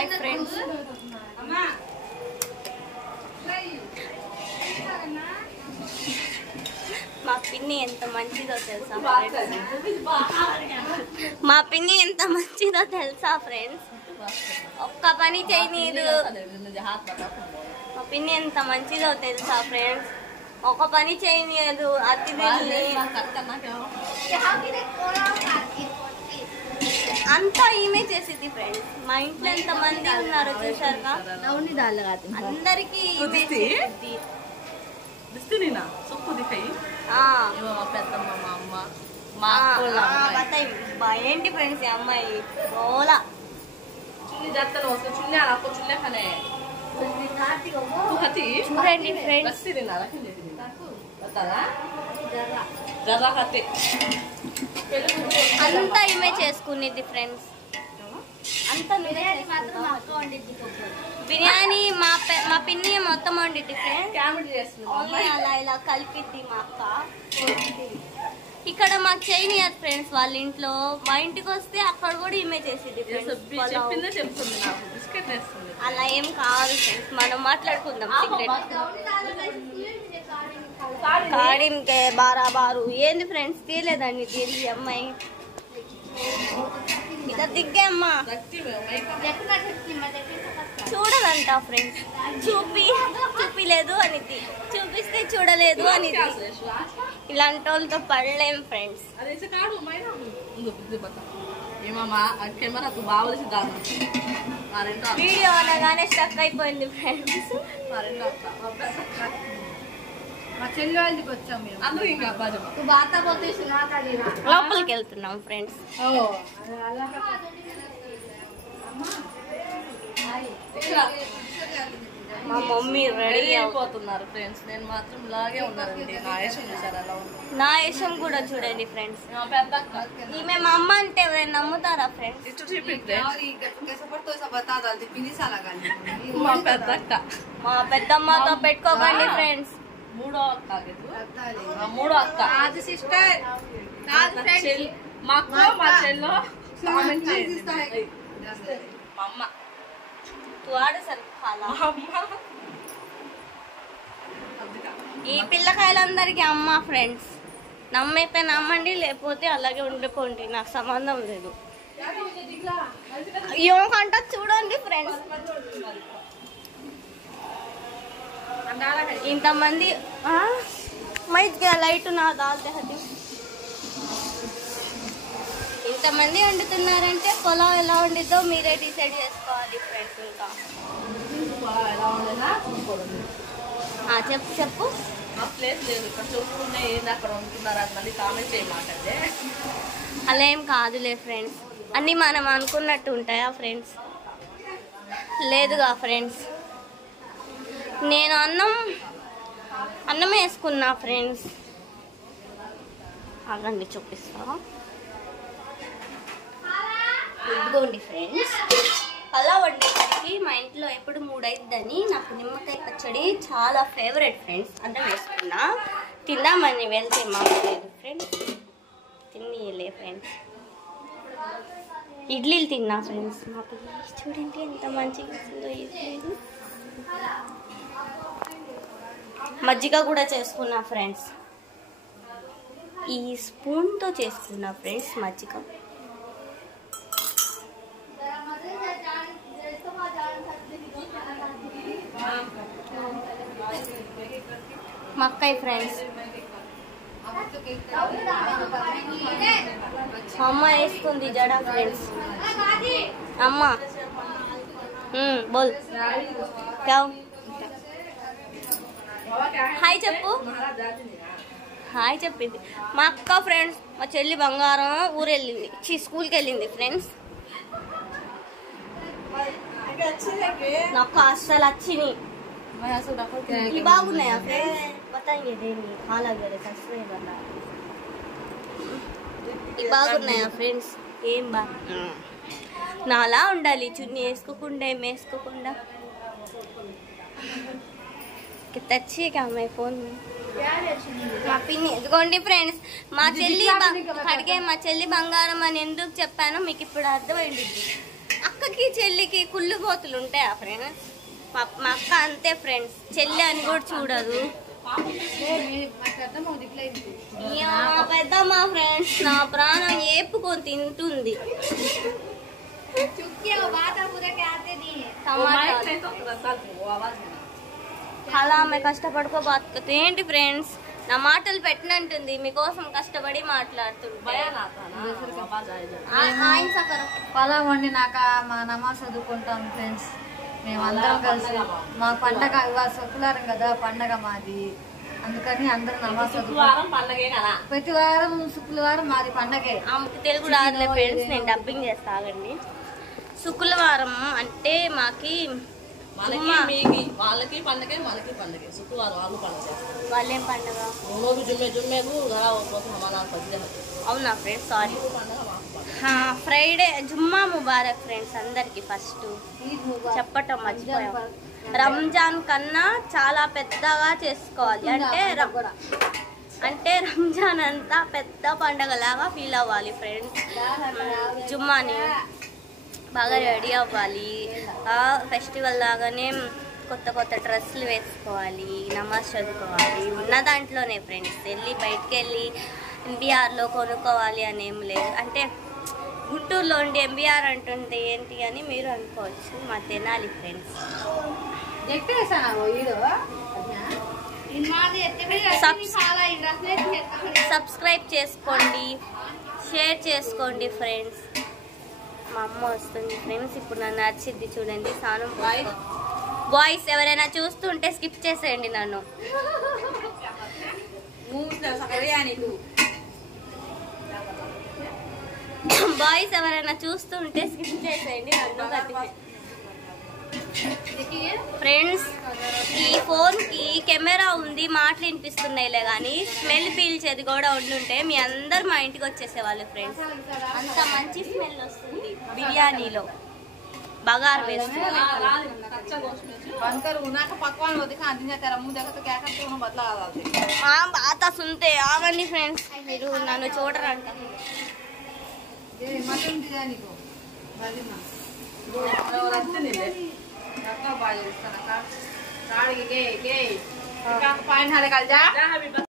Hi friends. మా పిన్ని ఎంత మంచిదో తెలుసా ఫ్రెండ్స్. ఒక్క పని చేయనీదు. మా పిన్ని ఎంత మంచిదో తెలుసా ఫ్రెండ్స్. ఒక పని చేయనీయదు అతిథుల్ని. అంతా ఈమె చేసేది ఫ్రెండ్స్. మా ఇంట్లో ఎంత మంది ఉన్నారో చూసారుగా. అందరికి ఏంటి ఫ్రెండ్స్ ఈ అమ్మాయి ఓలా చూడండి ఫ్రెండ్స్. అంతా ఈమె చేసుకునేది ఫ్రెండ్స్. అంతా బిర్యానీ మా పిన్ని మొత్తం వండిద్ది ఫ్రెండ్స్. అలా ఇలా కలిపిద్ది మా అక్క. ఇక్కడ మాకు చేయనియదు ఫ్రెండ్స్ వాళ్ళ ఇంట్లో. మా ఇంటికి వస్తే అక్కడ కూడా ఈమె చేసేది ఫ్రెండ్స్. అలా ఏం కాదు ఫ్రెండ్స్, మనం మాట్లాడుకుందాం. కాడింకే బారు ఏంది ఫ్రెండ్స్ తీయలేదండి తీరి అమ్మాయి. ఇక దిగ్గే అమ్మా చూడదంట ఫ్రెండ్స్. చూపిలేదు అనిది, చూపిస్తే చూడలేదు అనిది. ఇలాంటి వాళ్ళతో పడలేం ఫ్రెండ్స్. వీడియో అనగానే స్టక్ అయిపోయింది ఫ్రెండ్స్. లోపలికి వెళ్తున్నాం ఫ్రెండ్స్. మా మమ్మీ రెడీ అయిపోతున్నారు ఫ్రెండ్స్. నేను మాత్రం ఇలాగే ఉన్నానండి. నా యశం కూడా చూడండి ఫ్రెండ్స్. ఈమె మా అమ్మ అంటే ఎవరైనా నమ్ముతారా ఫ్రెండ్స్? మా పెద్దమ్మతో పెట్టుకోకండి ఫ్రెండ్స్. మూడో అక్క మా చెల్లో అమ్మ ఈ పిల్లకాయలందరికి అమ్మ ఫ్రెండ్స్. నమ్మైతే నమ్మండి, లేకపోతే అలాగే ఉండిపోండి, నాకు సంబంధం లేదు. ఏమంట చూడండి ఫ్రెండ్స్. ఇంతమంది లైట్ నా దాల్తే ఇంతమంది వండుతున్నారంటే పొలం ఎలా వండిద్దో మీరే డిసైడ్ చేసుకోవాలి ఫ్రెండ్స్. ఇంకా చెప్పు అలా ఏం కాదులే ఫ్రెండ్స్. అన్నీ మనం అనుకున్నట్టు ఉంటాయా ఫ్రెండ్స్? లేదుగా ఫ్రెండ్స్. నేను అన్నం వేసుకున్నా ఫ్రెండ్స్. ఆగండి చూపిస్తా. ఇదిగోండి ఫ్రెండ్స్, అలా వండేసరికి మా ఇంట్లో ఎప్పుడు 3 అయిద్దని నాకు నిమ్మకాయ పచ్చడి చాలా ఫేవరెట్ ఫ్రెండ్స్. అన్నం వేసుకున్నా. తిందామని వెళ్తే మాకు లేదు ఫ్రెండ్స్. తిన్నీయలే ఫ్రెండ్స్. ఇడ్లీలు తిన్నా ఫ్రెండ్స్. మా పిల్లలు చూడండి ఎంత మంచిగా ఇస్తుందో ఇడ్లీలు. మజ్జిగ కూడా చేసుకున్నా ఫ్రెండ్స్. ఈ స్పూన్తో చేసుకున్నా ఫ్రెండ్స్ మజ్జిగ. మక్కాయి ఫ్రెండ్స్. అమ్మ వేస్తుంది జడ ఫ్రెండ్స్. అమ్మ బోల్ హాయ్ చెప్పు. హాయ్ చెప్పింది మా అక్క ఫ్రెండ్స్. మా చెల్లి బంగారం ఊరెళ్ళింది, స్కూల్కి వెళ్ళింది ఫ్రెండ్స్. నాకు అస్సలు వచ్చినాయి. బాగున్నాయా ఫ్రెండ్స్? बताइए देनी खाला गए सब्सक्राइबर బాగున్నాయా ఫ్రెండ్స్? ఏం నాలా ఉండాలి, చున్నీ వేసుకోకుండా ఏం వేసుకోకుండా. తెచ్చిగా మై ఫోన్ మా పిన్ని. ఇదిగోండి ఫ్రెండ్స్, మా చెల్లి బంగారం అని ఎందుకు చెప్పానో మీకు ఇప్పుడు అర్థమైంది. అక్కకి చెల్లికి కుళ్ళుబోతులు ఉంటాయా ఫ్రెండ్స్? మా అక్క అంతే ఫ్రెండ్స్, చెల్లి అని కూడా చూడదు. పెద్దమ్మ ఫ్రెండ్స్ నా ప్రాణం ఏపుకొని తింటుంది. అలా ఆమె కష్టపడుకో బతుకుతుంది. ఏంటి ఫ్రెండ్స్ నా మాటలు పెట్టినంటుంది, మీకోసం కష్టపడి మాట్లాడుతుంటే. పొలం వండినాక మా నమాజ్ చదువుకుంటాం ఫ్రెండ్స్ మేమందరం కలిసి. మా పండగ ఇవాళ శుక్రవారం కదా పండగ మాది, అందుకని అందరూ నమాజ్ చదువుకుంటాం. ప్రతి వారం శుక్రవారం మాది పండగే. ఆమెకి తెలుగు రాదులే ఫ్రెండ్స్, నేను డబ్బింగ్ చేస్తా ఆగండి. శుక్రవారం అంటే మాకి వాళ్ళకి పండగే మనకి పండగే. శుక్రవారం వాళ్ళు పండగే. వాళ్ళేం పండగ? అవునా friends, sorry. Friday Jumma Mubarak friends అందరికి. ఫస్ట్ చెప్పటం మర్చిపోయాం. రంజాన్ కన్నా చాలా పెద్దగా చేసుకోవాలి. అంటే రంజాన్ అంతా పెద్ద పండగ లాగా ఫీల్ అవ్వాలి ఫ్రెండ్స్. జుమ్మాని బాగా రెడీ అవ్వాలి. ఫెస్టివల్ లాగానే కొత్త కొత్త డ్రెస్సులు వేసుకోవాలి, నమాజ్ చదువుకోవాలి. ఉన్న దాంట్లోనే ఫ్రెండ్స్, వెళ్ళి బయటకు వెళ్ళి ఎంబీఆర్లో కొనుక్కోవాలి అని ఏం లేదు. అంటే గుంటూరులో ఉండి ఎంబీఆర్ అంటుంటే ఏంటి అని మీరు అనుకోవచ్చు, మా తెనాలి ఫ్రెండ్స్. సబ్స్క్రైబ్ చేసుకోండి, షేర్ చేసుకోండి ఫ్రెండ్స్. మా అమ్మ వస్తుంది ఫ్రెండ్స్, ఇప్పుడు నన్ను నచ్చిద్ది చూడండి. స్నానం బాయ్స్ ఎవరైనా చూస్తుంటే స్కిప్ చేసేయండి నన్ను. బాయ్స్ ఎవరైనా చూస్తుంటే స్కిప్ చేసేయండి నన్ను. ఫ్రెండ్స్ ఈ ఫోన్ కి కెమెరా ఉంది, మాటలు వినిపిస్తున్నాయిలే కానీ స్మెల్ పీల్చేది కూడా ఉండుంటే మీ అందరు మా ఇంటికి వచ్చేసేవాళ్ళు ఫ్రెండ్స్. అంత మంచి స్మెల్ వస్తుంది బిర్యానీలో బగారు వేస్తుంది. బాత సుంతే ఆగండి ఫ్రెండ్స్, మీరు నన్ను చూడరంట. पानी